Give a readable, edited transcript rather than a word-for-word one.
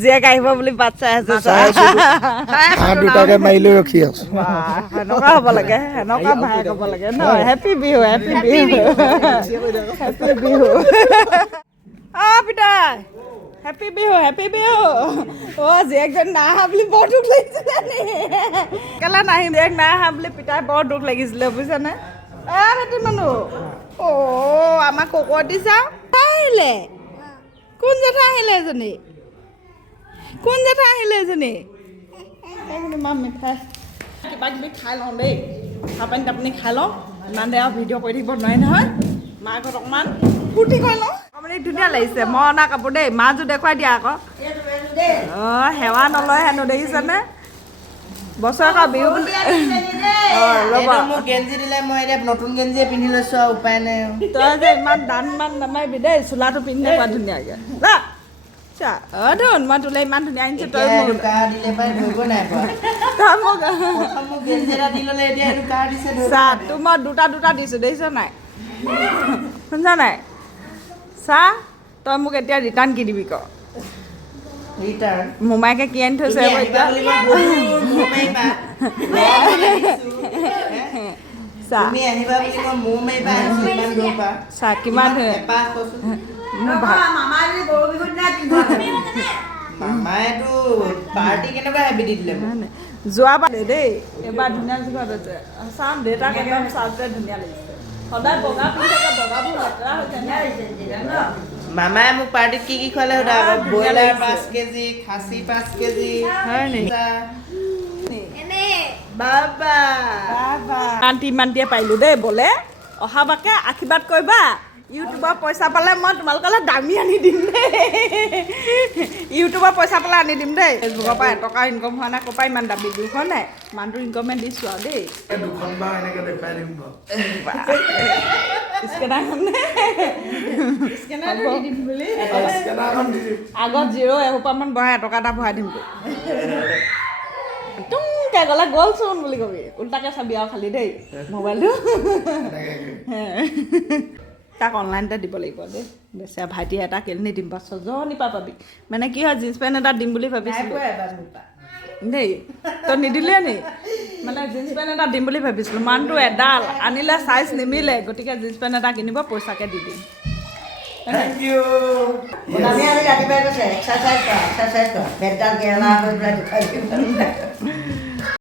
জীয়েক আহিব বুলি বাট চাই আছে হাঁহ দুটাকে মাৰি লৈ ৰখি আছো সেনেকুৱা হ'ব লাগে সেনেকুৱা ভায়েক হ'ব লাগে ন happy Bihu happy Bihu happy Bihu পিতাই হেপী বিহু জীয়েকজন নাই অহা বুলি বৰ দুখ লাগিছিলে নি কেলে নাহিম জীয়েক নাই অহা বুলি পিতাই বৰ দুখ লাগিছিলে বুজিছানে সেইটো মানুহ আমাক ককত দিছা আহিলে কোন জেঠা আহিলে এজনী ইমান মিঠাই কিবা কিবি খাই লওঁ দেই চাহ পানী তাপানী খাই লওঁ ইমান দেৰি আৰু ভিডিঅ' কৰি থাকিব নোৱাৰি নহয় মাৰ ঘৰত অকণমান ফূৰ্তি কৰি লওঁ অকণমান ধুনীয়া লাগিছে মই অনা কাপোৰ দেই মাজো দেখুৱাই দিয়া আকৌ সেৱা নলয় হেনো দেখিছেনে বছৰেকৰ বিহু মোক গেঞ্জি দিলে মই এতিয়া নতুন গেঞ্জিয়ে পিন্ধি লৈছো আৰু উপায় নাই তই যে ইমান দান মান নামাৰিবি দেই চোলাটো পিন্ধি দেখুৱা ধুনীয়াকৈ ধুন মই তোলে ইমান ধুনীয়া আনিছোঁ তই মোক দিলে পাই ধৰিব নাই তই মোক মোক গেঞ্জি এটা দি ল'লে এতিয়া এইটো কাৰ দিছে চাহ তোৰ মই দুটা দিছোঁ দেখিছ নাই শুনিছ নাই চাহ তই মোক এতিয়া ৰিটাৰ্ণ কি দিবি ক ৰিটাৰ্ণ মোমাইকে কি আনি থৈছে এতিয়া তুমি আহিবা বুলি মই মোৰ মাৰিবা আহিছোঁ ইমান দূৰৰ পৰা চাহ কিমান মামায়েতো পাৰ্টি কেনেকুৱা হেভি দি দিলে যোৱাবাৰ দেই এইবাৰ ধুনীয়া জোখত হৈছে চাম দেউতাক একদম চাৰ্টটোৱে ধুনীয়া লাগিছে সদায় বগা পিন্ধি থাকে বগাবোৰ লেতেৰা হৈছে মামাই মোক পাৰ্টিত কি খোৱালে সোধা ব্ৰইলাৰ 5 কেজি খাচী 5 কেজি হয় নি বাবা ইমানটিয়ে পাৰিলোঁ দেই বোলে অহাবাৰকে আশীৰ্বাদ কৰিবা ইউটিউবৰ পইচা পালে মই তোমালোকলৈ দামী আনি দিম দেই ইউটিউবৰ পইচা পালে আনি দিম দেই ফেচবুকৰ পৰা এটকা ইনকম হোৱা নাই ক'ৰ পৰা ইমান দামী দিওঁ হয় নাই মানুহটো ইনকমে দিছোঁ আৰু দেই আগত 0 এসোপামান ভৰাই এটকা এটা ভৰাই দিম তুমকে গ'লে গ'লচোন বুলি কবি উল্টাকে চাবি আৰু খালি দেই মোবাইলটো তাক অনলাইনতে দিব লাগিব দেই বেচা ভাইটি এটা কেলে নিদিম বা ছজনী পৰা পাবি মানে কি হয় জিন্স পেণ্ট এটা দিম বুলি ভাবিছিলোঁ দেই তই নিদিলে নি মানে জিন্স পেণ্ট এটা দিম বুলি ভাবিছিলোঁ মানুহটো এডাল আনিলে চাইজ নিমিলে গতিকে জিন্স পেণ্ট এটা কিনিব পইচাকে দি দিম Thank you. ৰাতিপুৱাই কৈছে এক্সাৰচাইজ কৰা পেটডাল গেলা হৈ পেলাই